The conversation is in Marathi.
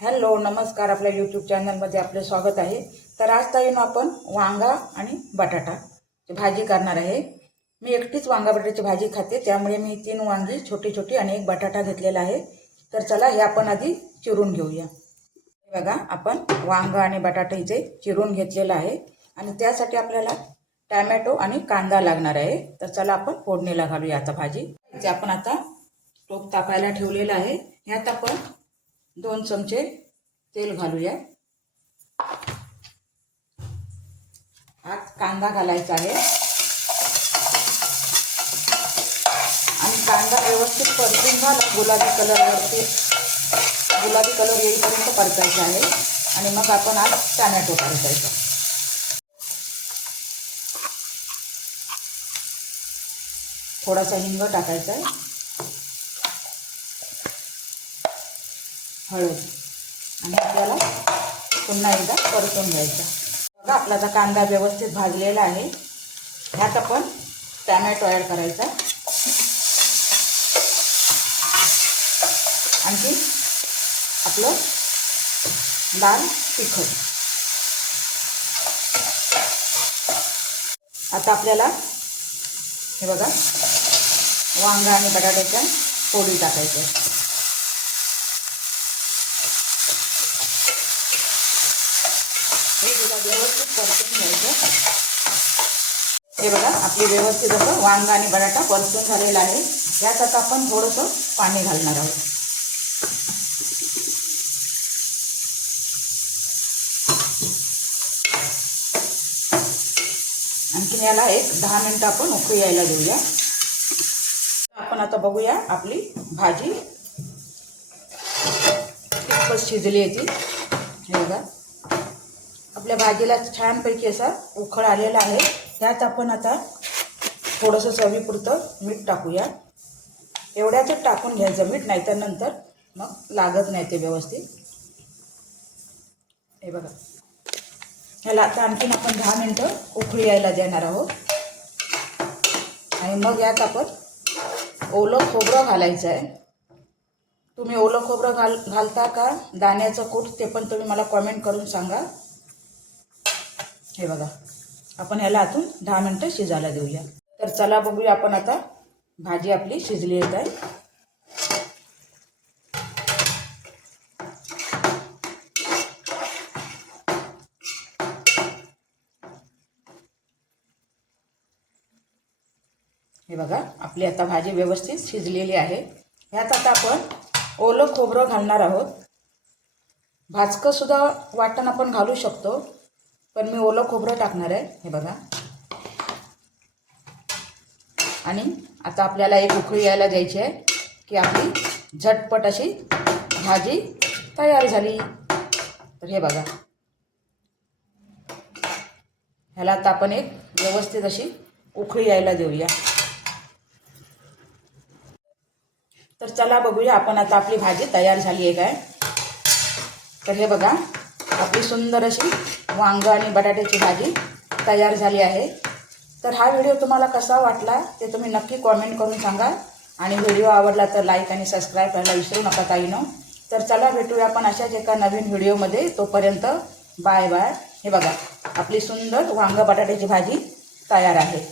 हॅलो नमस्कार, आपल्या यूट्यूब चॅनलमध्ये आपले स्वागत आहे। तर आज ताईनो आपण वांगा आणि बटाटाची भाजी करणार आहे। मी एकटीच वांगा बटाट्याची भाजी खाते, त्यामुळे मी 3 वांगी छोटी छोटी आणि 1 बटाटा घेतलेला आहे। तर चला हे आपण आधी चिरून घेऊया। बघा, आपण वांगा आणि बटाटा इथे चिरून घेतलेला आहे आणि त्यासाठी आपल्याला टोमॅटो आणि कांदा लागणार आहे। तर चला आपण फोडणीला घालूया आता भाजी। इथे आपण आता टोप तापायला ठेवलेला आहे। यात आपण 2 चमचे तेल घालूया। आज कांदा घालायचा आहे आणि कांदा व्यवस्थित परतून झाला गुलाबी कलर येईपर्यंत परतायचा आहे आणि मग आपण आज टोमॅटो परतायचा। थोडासा हिंग टाकायचा आहे, हळद आणि आपल्याला पुन्हा एकदा परतून घ्यायचा। बघा, आपला आता कांदा व्यवस्थित भाजलेला आहे। ह्यात आपण टोमॅटो ॲड करायचा, आणखी आपलं लाल तिखट। आता आपल्याला हे बघा वांगा आणि बटाट्याच्या फोडी टाकायच्या। व्यवस्थित परतून घ्यायचं। हे बघा, आपली व्यवस्थित असं वांगा आणि बटाटा परतून झालेला आहे। यात आता आपण थोडंसं पाणी घालणार आहोत। आणखी याला एक 10 मिनिटं आपण उकळी यायला देऊया। आपण आता बघूया आपली भाजी कितपत शिजली आहे ती। हे बघा, आपल्या भाजीला छानपैकी असा उकळ आलेला आहे। त्यात आपण आता थोडंसं चवीपुरतं मीठ टाकूया। एवढ्याच टाकून घ्यायचं मीठ, नाहीतर नंतर मग लागत नाही ते व्यवस्थित। हे बघा, ह्याला आता आणखीन आपण 10 मिनिटं उकळी यायला देणार आहोत आणि मग यात आपण ओलं खोबरं घालायचं आहे। तुम्ही ओलं खोबरं घालता का दाण्याचं कूट, ते पण तुम्ही मला कमेंट करून सांगा। हे बघा, आपण ह्याला आतून 10 मिनिटं शिजायला देऊया। तर चला बघूया आपण आता भाजी आपली शिजली येत आहे। हे बघा, आपली आता भाजी व्यवस्थित शिजलेली आहे। ह्यात आता आपण ओलं खोबरं घालणार आहोत। भाजकं सुद्धा वाटण आपण घालू शकतो, पण मी ओलं खोबरं टाकणार आहे। हे बघा, आणि आता आपल्याला एक उकळी यायला द्यायची आहे की आपली झटपट अशी भाजी तयार झाली। तर हे बघा, ह्याला आता आपण एक व्यवस्थित अशी उकळी यायला देऊया। तर चला बघूया आपण आता आपली भाजी तयार झाली आहे काय। तर हे बघा, आपली सुंदर अशी वांगा आणि बटाट्याची भाजी तयार झाली आहे। तर हा व्हिडिओ तुम्हाला कसा वाटला ते तुम्ही नक्की कमेंट करून सांगा आणि व्हिडिओ आवडला तर लाईक आणि सबस्क्राईब करायला विसरू नका ताईनो। तर चला भेटूया आपण अशाच एका नवीन व्हिडिओमध्ये। तोपर्यंत बाय बाय। हे बघा, आपली सुंदर वांगा बटाट्याची भाजी तयार आहे।